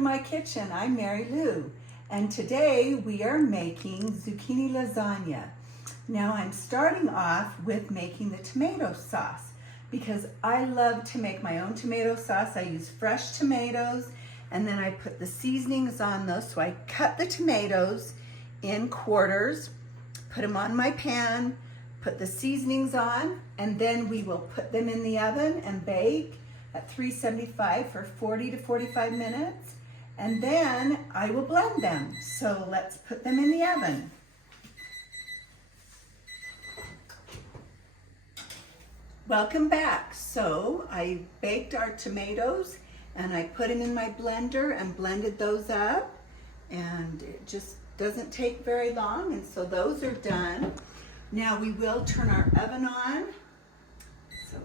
to my kitchen. I'm Mary Lou, and today we are making zucchini lasagna. Now I'm starting off with making the tomato sauce because I love to make my own tomato sauce. I use fresh tomatoes and then I put the seasonings on those. So I cut the tomatoes in quarters, put them on my pan, put the seasonings on, and then we will put them in the oven and bake at 375 for 40 to 45 minutes. And then I will blend them. So let's put them in the oven. Welcome back. So I baked our tomatoes and I put them in my blender and blended those up, and it just doesn't take very long, and so those are done. Now we will turn our oven on, so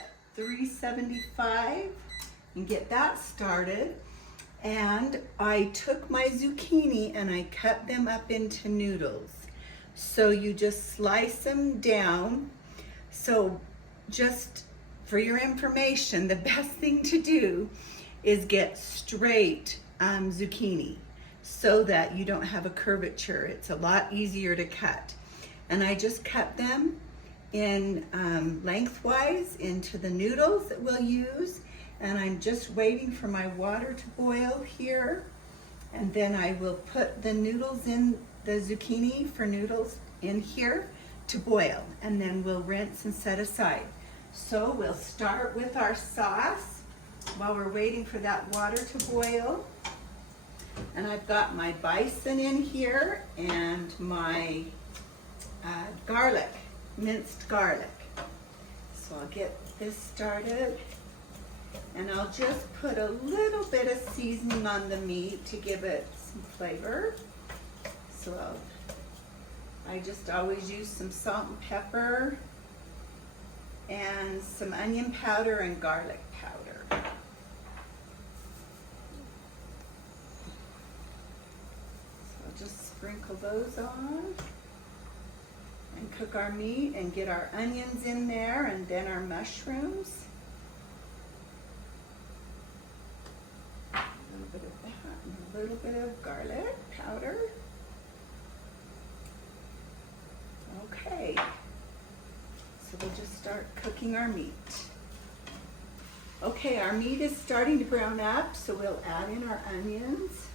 at 375, and get that started. And I took my zucchini and I cut them up into noodles. So you just slice them down. So just for your information, the best thing to do is get straight zucchini so that you don't have a curvature. It's a lot easier to cut. And I just cut them in lengthwise into the noodles that we'll use. And I'm just waiting for my water to boil here. And then I will put the noodles in, the zucchini for noodles in here to boil. And then we'll rinse and set aside. So we'll start with our sauce while we're waiting for that water to boil. And I've got my bison in here and my garlic, minced garlic. So I'll get this started. And I'll just put a little bit of seasoning on the meat to give it some flavor. So I just always use some salt and pepper and some onion powder and garlic powder. So I'll just sprinkle those on and cook our meat and get our onions in there and then our mushrooms. A little bit of that and a little bit of garlic powder. Okay, so we'll just start cooking our meat. Okay, our meat is starting to brown up, so we'll add in our onions.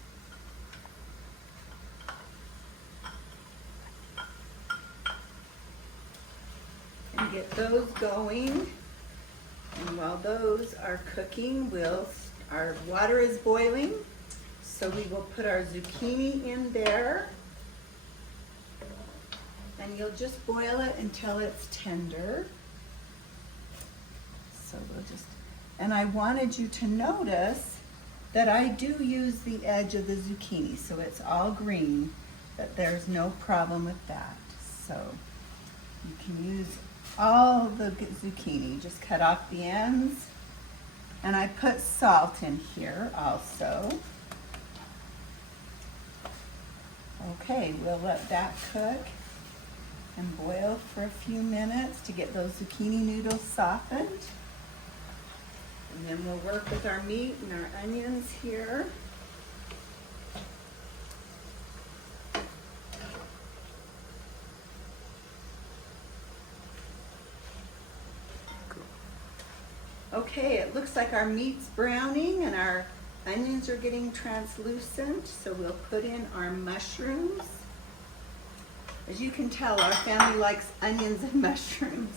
And get those going. And while those are cooking, our water is boiling, so we will put our zucchini in there. And you'll just boil it until it's tender. So we'll just, and I wanted you to notice that I do use the edge of the zucchini, so it's all green, but there's no problem with that. So you can use all the zucchini, just cut off the ends. And I put salt in here also. Okay, we'll let that cook and boil for a few minutes to get those zucchini noodles softened. And then we'll work with our meat and our onions here. Okay, it looks like our meat's browning and our onions are getting translucent, so we'll put in our mushrooms. As you can tell, our family likes onions and mushrooms,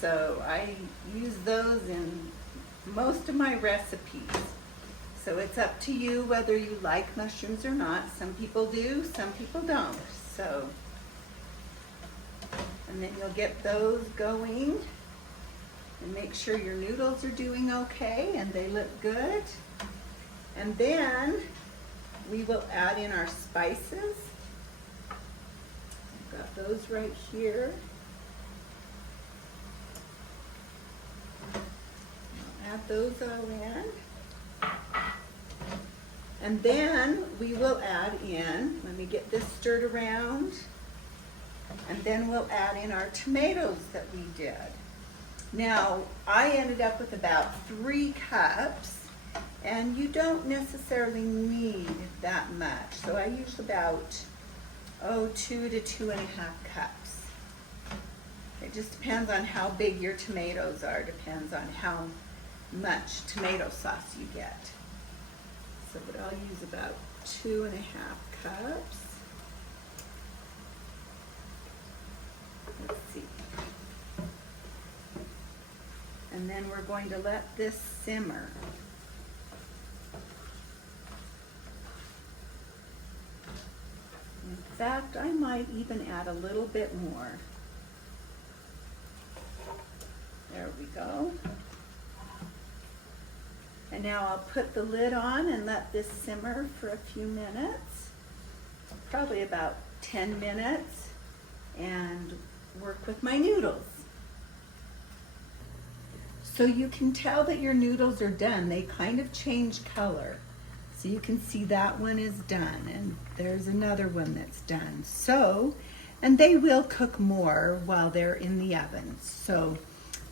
so I use those in most of my recipes. So it's up to you whether you like mushrooms or not. Some people do, some people don't. So, and then you'll get those going. And make sure your noodles are doing okay and they look good. And then we will add in our spices. I've got those right here. I'll add those all in. And then we will add in, let me get this stirred around, and then we'll add in our tomatoes that we did. Now, I ended up with about 3 cups, And you don't necessarily need that much. So I use about, 2 to 2.5 cups. It just depends on how big your tomatoes are, depends on how much tomato sauce you get. So but I'll use about 2.5 cups. Let's see. And then we're going to let this simmer. In fact, I might even add a little bit more. There we go. And now I'll put the lid on and let this simmer for a few minutes, probably about 10 minutes, and work with my noodles. So you can tell that your noodles are done. They kind of change color. So you can see that one is done, and there's another one that's done. So, and they will cook more while they're in the oven. So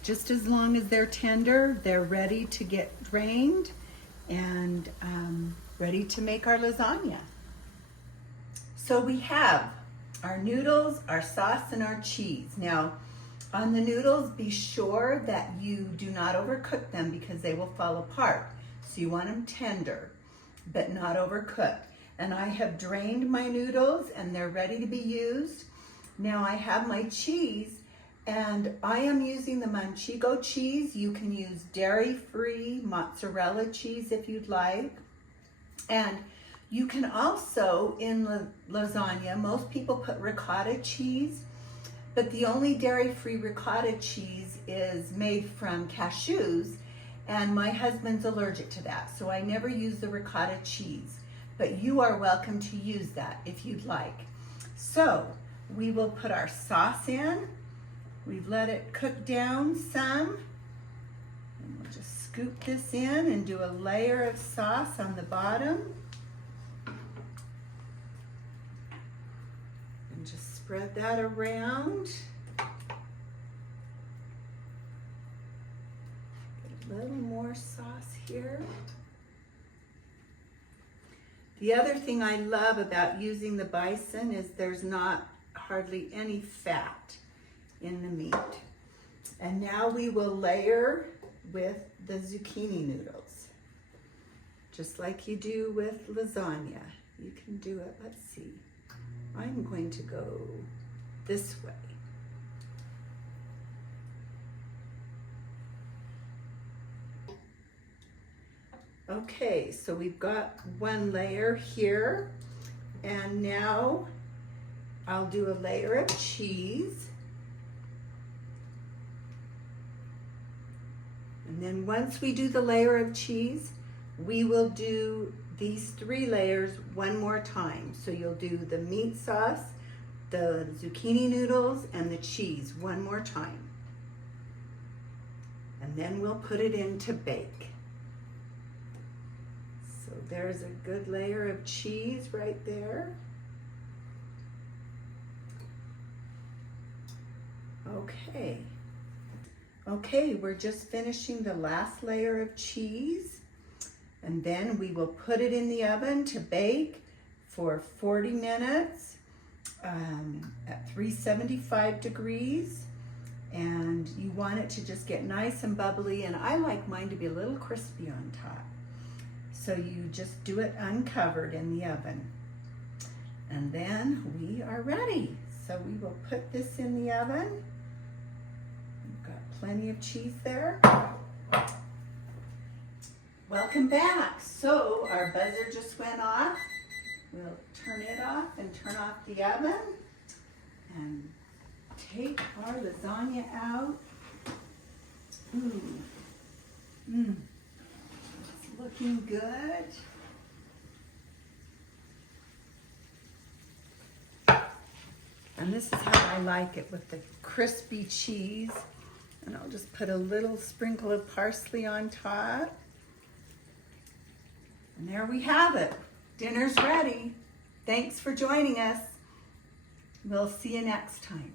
just as long as they're tender, they're ready to get drained and ready to make our lasagna. So we have our noodles, our sauce, and our cheese. Now, on the noodles, be sure that you do not overcook them because they will fall apart. So you want them tender, but not overcooked. And I have drained my noodles and they're ready to be used. Now I have my cheese, and I am using the Manchego cheese. You can use dairy-free mozzarella cheese if you'd like. And you can also, in lasagna, most people put ricotta cheese, but the only dairy-free ricotta cheese is made from cashews, and my husband's allergic to that, so I never use the ricotta cheese. But you are welcome to use that if you'd like. So we will put our sauce in. We've let it cook down some. And we'll just scoop this in and do a layer of sauce on the bottom. And just spread that around. Get a little more sauce here. The other thing I love about using the bison is there's not hardly any fat in the meat. And now we will layer with the zucchini noodles, just like you do with lasagna. You can do it, let's see. I'm going to go this way. Okay, so we've got one layer here, and now I'll do a layer of cheese. And then once we do the layer of cheese, we will do these 3 layers one more time. So you'll do the meat sauce, the zucchini noodles, and the cheese one more time. And then we'll put it in to bake. So there's a good layer of cheese right there. Okay. Okay, we're just finishing the last layer of cheese, and then we will put it in the oven to bake for 40 minutes at 375 degrees. And you want it to just get nice and bubbly, and I like mine to be a little crispy on top. So you just do it uncovered in the oven. And then we are ready. So we will put this in the oven. Plenty of cheese there. Welcome back. So our buzzer just went off. We'll turn it off and turn off the oven and take our lasagna out. It's looking good. And this is how I like it, with the crispy cheese. And I'll just put a little sprinkle of parsley on top. And there we have it. Dinner's ready. Thanks for joining us. We'll see you next time.